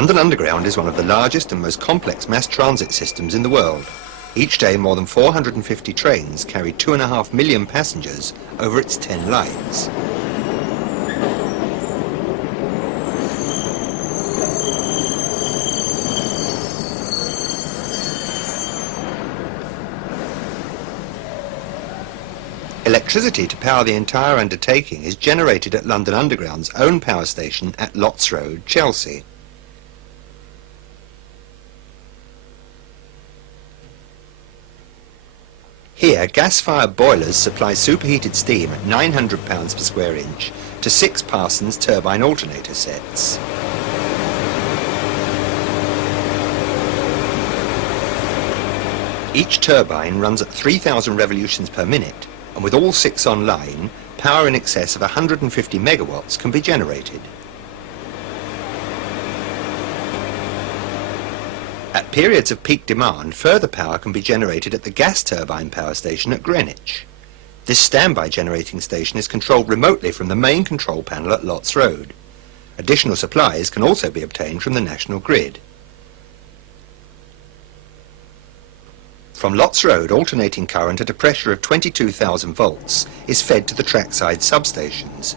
London Underground is one of the largest and most complex mass transit systems in the world. Each day more than 450 trains carry 2.5 million passengers over its 10 lines. Electricity to power the entire undertaking is generated at London Underground's own power station at Lots Road, Chelsea. Here, gas-fired boilers supply superheated steam at £900 per square inch to 6 Parsons turbine alternator sets. Each turbine runs at 3,000 revolutions per minute, and with all 6 online, power in excess of 150 megawatts can be generated. At periods of peak demand, further power can be generated at the gas turbine power station at Greenwich. This standby generating station is controlled remotely from the main control panel at Lots Road. Additional supplies can also be obtained from the national grid. From Lots Road, alternating current at a pressure of 22,000 volts is fed to the trackside substations.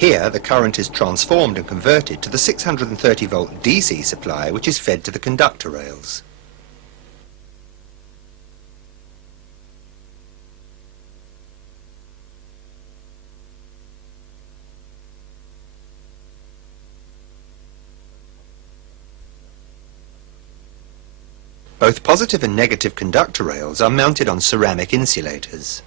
Here, the current is transformed and converted to the 630 volt DC supply, which is fed to the conductor rails. Both positive and negative conductor rails are mounted on ceramic insulators.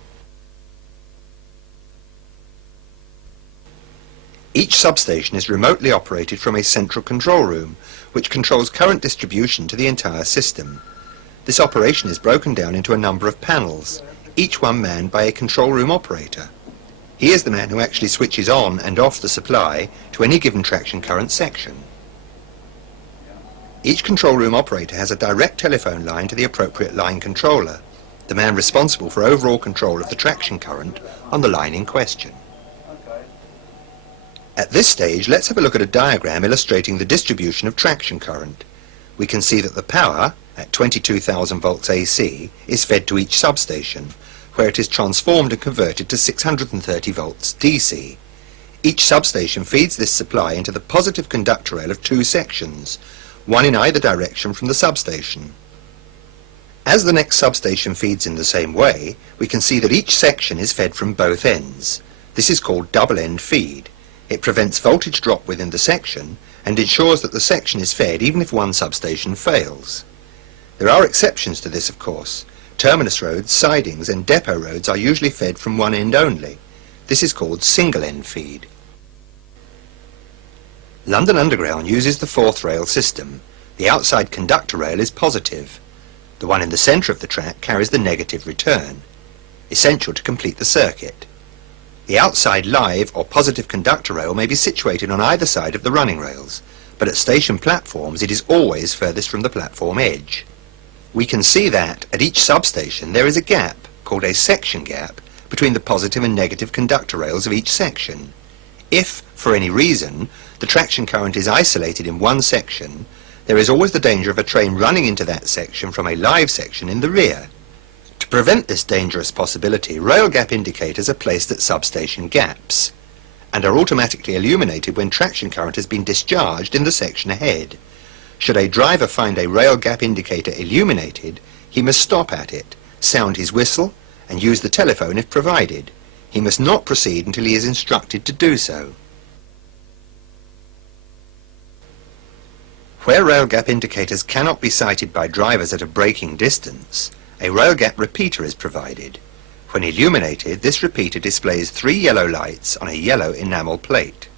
Each substation is remotely operated from a central control room, which controls current distribution to the entire system. This operation is broken down into a number of panels, each one manned by a control room operator. He is the man who actually switches on and off the supply to any given traction current section. Each control room operator has a direct telephone line to the appropriate line controller, the man responsible for overall control of the traction current on the line in question. At this stage, let's have a look at a diagram illustrating the distribution of traction current. We can see that the power, at 22,000 volts AC, is fed to each substation, where it is transformed and converted to 630 volts DC. Each substation feeds this supply into the positive conductor rail of 2 sections, one in either direction from the substation. As the next substation feeds in the same way, we can see that each section is fed from both ends. This is called double-end feed. It prevents voltage drop within the section and ensures that the section is fed even if one substation fails. There are exceptions to this, of course. Terminus roads, sidings and depot roads are usually fed from one end only. This is called single-end feed. London Underground uses the 4th rail system. The outside conductor rail is positive. The one in the centre of the track carries the negative return, essential to complete the circuit. The outside live or positive conductor rail may be situated on either side of the running rails, but at station platforms it is always furthest from the platform edge. We can see that at each substation there is a gap, called a section gap, between the positive and negative conductor rails of each section. If, for any reason, the traction current is isolated in one section, there is always the danger of a train running into that section from a live section in the rear. To prevent this dangerous possibility, rail gap indicators are placed at substation gaps and are automatically illuminated when traction current has been discharged in the section ahead. Should a driver find a rail gap indicator illuminated, he must stop at it, sound his whistle and use the telephone if provided. He must not proceed until he is instructed to do so. Where rail gap indicators cannot be sighted by drivers at a braking distance, a rail gap repeater is provided. When illuminated, this repeater displays 3 yellow lights on a yellow enamel plate.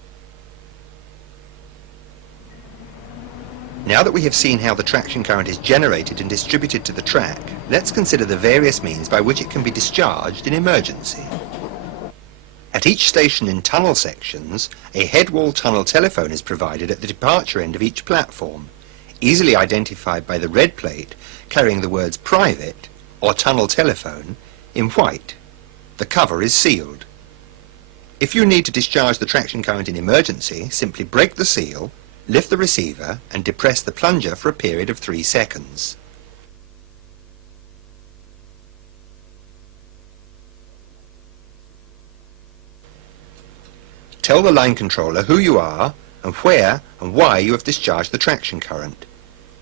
Now that we have seen how the traction current is generated and distributed to the track, let's consider the various means by which it can be discharged in emergency. At each station in tunnel sections, a headwall tunnel telephone is provided at the departure end of each platform, easily identified by the red plate carrying the words private or tunnel telephone in white. The cover is sealed. If you need to discharge the traction current in emergency, simply break the seal, lift the receiver and depress the plunger for a period of 3 seconds. Tell the line controller who you are and where and why you have discharged the traction current.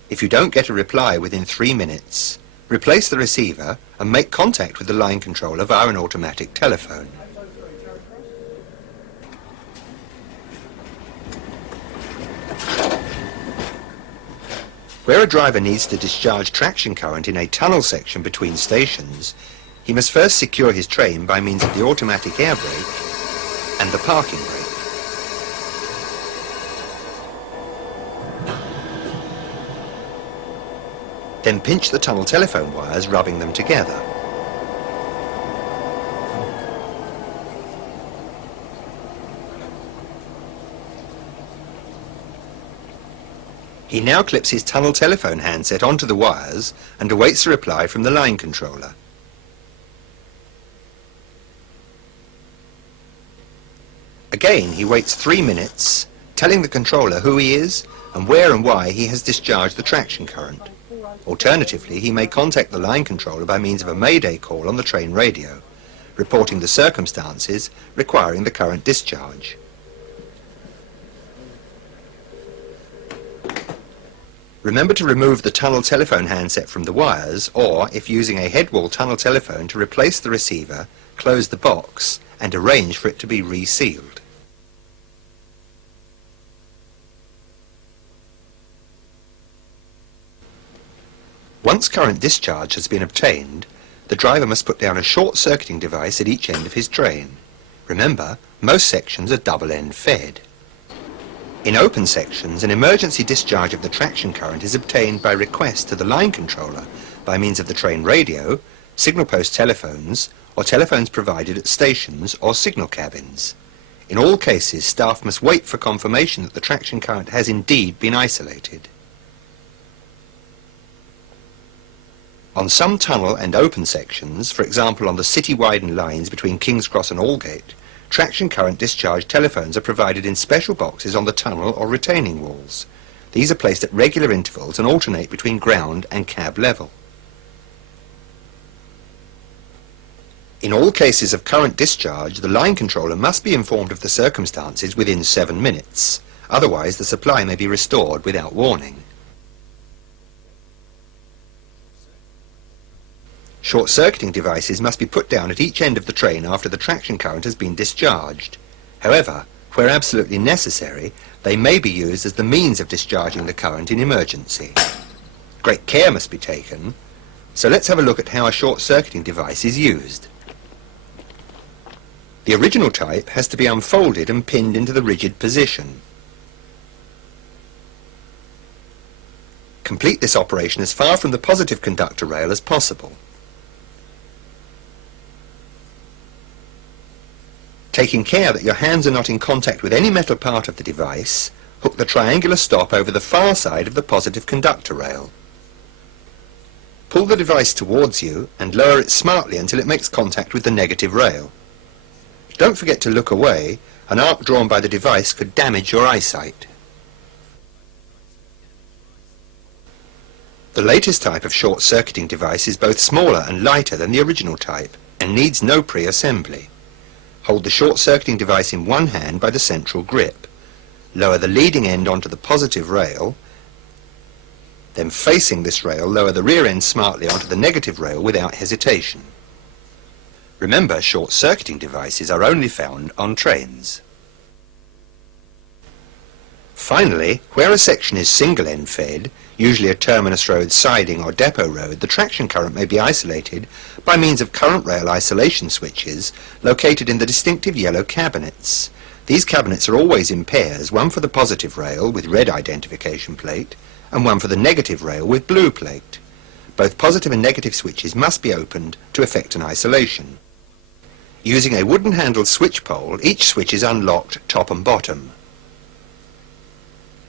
If you don't get a reply within 3 minutes, replace the receiver and make contact with the line controller via an automatic telephone. Where a driver needs to discharge traction current in a tunnel section between stations, he must first secure his train by means of the automatic air brake and the parking brake. Then pinch the tunnel telephone wires, rubbing them together. He now clips his tunnel telephone handset onto the wires and awaits a reply from the line controller. Again, he waits 3 minutes, telling the controller who he is and where and why he has discharged the traction current. Alternatively, he may contact the line controller by means of a mayday call on the train radio, reporting the circumstances requiring the current discharge. Remember to remove the tunnel telephone handset from the wires, or, if using a headwall tunnel telephone, to replace the receiver, close the box and arrange for it to be resealed. Once current discharge has been obtained, the driver must put down a short-circuiting device at each end of his train. Remember, most sections are double-end fed. In open sections, an emergency discharge of the traction current is obtained by request to the line controller by means of the train radio, signal post telephones, or telephones provided at stations or signal cabins. In all cases, staff must wait for confirmation that the traction current has indeed been isolated. On some tunnel and open sections, for example on the city-widened lines between King's Cross and Aldgate, traction current discharge telephones are provided in special boxes on the tunnel or retaining walls. These are placed at regular intervals and alternate between ground and cab level. In all cases of current discharge, the line controller must be informed of the circumstances within 7 minutes. Otherwise, the supply may be restored without warning. Short-circuiting devices must be put down at each end of the train after the traction current has been discharged. However, where absolutely necessary, they may be used as the means of discharging the current in emergency. Great care must be taken, so let's have a look at how a short-circuiting device is used. The original type has to be unfolded and pinned into the rigid position. Complete this operation as far from the positive conductor rail as possible. Taking care that your hands are not in contact with any metal part of the device, hook the triangular stop over the far side of the positive conductor rail. Pull the device towards you and lower it smartly until it makes contact with the negative rail. Don't forget to look away. An arc drawn by the device could damage your eyesight. The latest type of short-circuiting device is both smaller and lighter than the original type and needs no pre-assembly. Hold the short-circuiting device in one hand by the central grip. Lower the leading end onto the positive rail, then facing this rail, lower the rear end smartly onto the negative rail without hesitation. Remember, short-circuiting devices are only found on trains. Finally, where a section is single-end fed, usually a terminus road siding or depot road, the traction current may be isolated by means of current rail isolation switches located in the distinctive yellow cabinets. These cabinets are always in pairs, one for the positive rail with red identification plate and one for the negative rail with blue plate. Both positive and negative switches must be opened to effect an isolation. Using a wooden-handled switch pole, each switch is unlocked top and bottom.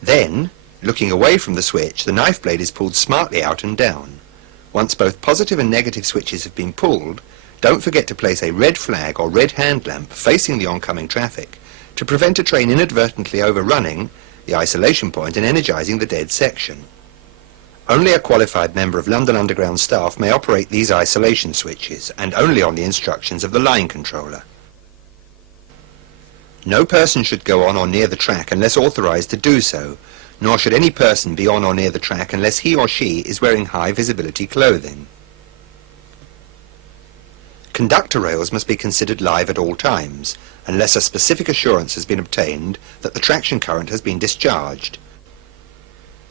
Then, looking away from the switch, the knife blade is pulled smartly out and down. Once both positive and negative switches have been pulled, Don't forget to place a red flag or red hand lamp facing the oncoming traffic to prevent a train inadvertently overrunning the isolation point and energising the dead section. Only a qualified member of London Underground staff may operate these isolation switches, and only on the instructions of the line controller. No person should go on or near the track unless authorised to do so, nor should any person be on or near the track unless he or she is wearing high visibility clothing. Conductor rails must be considered live at all times, unless a specific assurance has been obtained that the traction current has been discharged.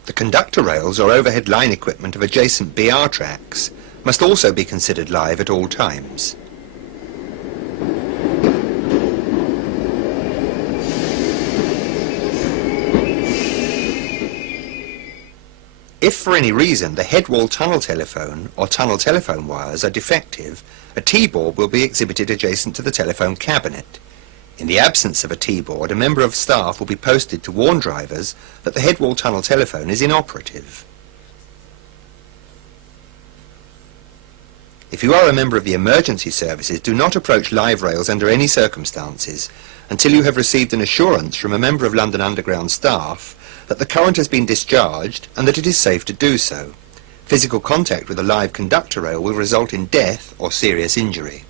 The conductor rails or overhead line equipment of adjacent BR tracks must also be considered live at all times. If for any reason the headwall tunnel telephone or tunnel telephone wires are defective, a T-board will be exhibited adjacent to the telephone cabinet. In the absence of a T-board, a member of staff will be posted to warn drivers that the headwall tunnel telephone is inoperative. If you are a member of the emergency services, do not approach live rails under any circumstances until you have received an assurance from a member of London Underground staff that the current has been discharged and that it is safe to do so. Physical contact with a live conductor rail will result in death or serious injury.